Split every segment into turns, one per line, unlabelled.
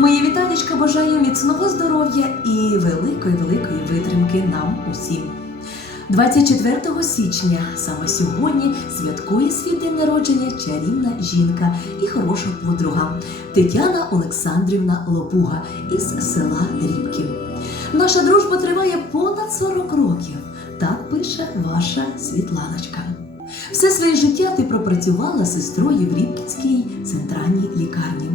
Мої вітанечка бажаю міцного здоров'я і великої великої витримки нам усім. 24 січня саме сьогодні святкує свій день народження чарівна жінка і хороша подруга Тетяна Олександрівна Лопуга із села Рібків. Наша дружба триває понад 40 років. Так пише ваша Світланочка. Все своє життя ти пропрацювала сестрою в Рібківській центральній лікарні,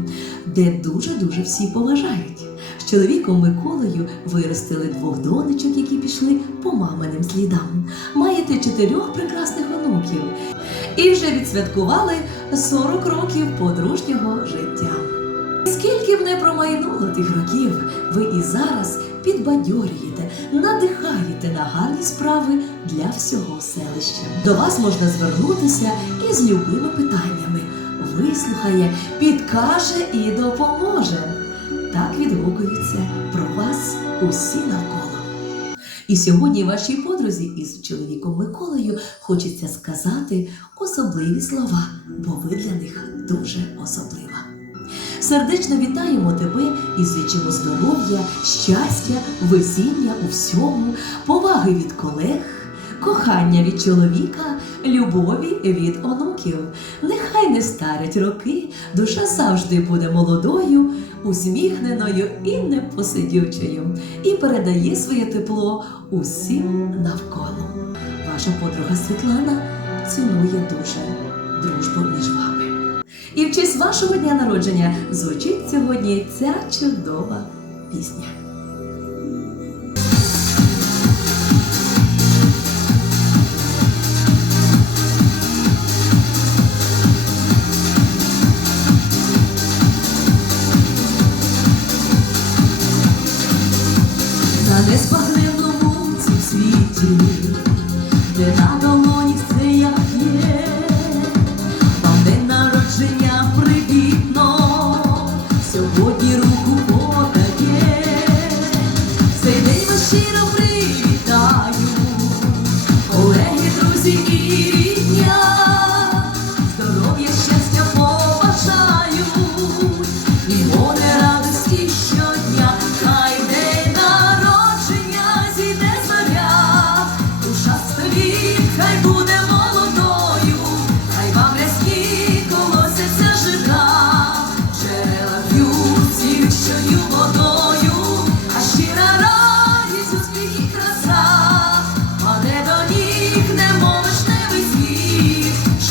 де дуже-дуже всі поважають. З чоловіком Миколою виростили двох донечок, які пішли по маминим слідам. Маєте чотирьох прекрасних онуків і вже відсвяткували 40 років подружнього життя. Скільки б не промайнуло тих років, ви і зараз підбадьорюєте, надихаєте на гарні справи для всього селища. До вас можна звернутися із любими питаннями. Вислухає, підкаже і допоможе. Так відгукуються про вас усі навколо. І сьогодні вашій подрузі із чоловіком Миколою хочеться сказати особливі слова, бо ви для них дуже особлива. Сердечно вітаємо тебе і зичимо здоров'я, щастя, весілля у всьому, поваги від колег, кохання від чоловіка, любові від онуків. Нехай не старять роки, душа завжди буде молодою, усміхненою і непосидючою, і передає своє тепло усім навколо. Ваша подруга Світлана цінує дуже дружбу між вами. І в честь вашого дня народження звучить сьогодні ця чудова пісня.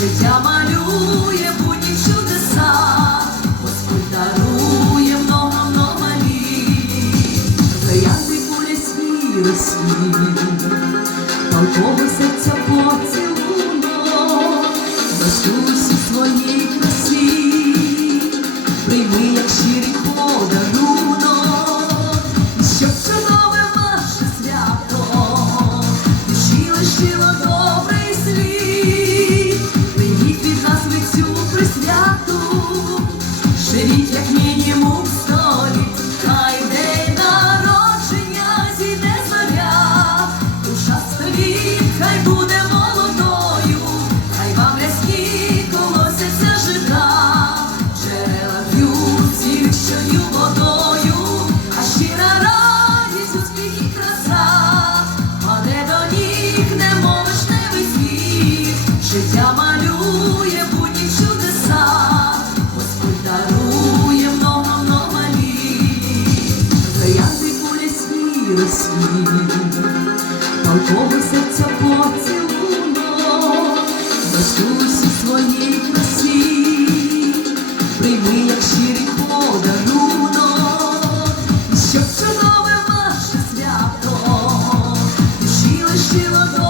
Життя малює будні чудеса, Господь дарує много, много літ, Троянди кулі свій розсвіт, Палкого серця поцілунок, Застусь у своїй красі, прийми, як щирий Палкого серця поцілунок, Безкусі своїй красі, прийми, як щирий подарунок, щоб чудове ваше свято, душі лишило.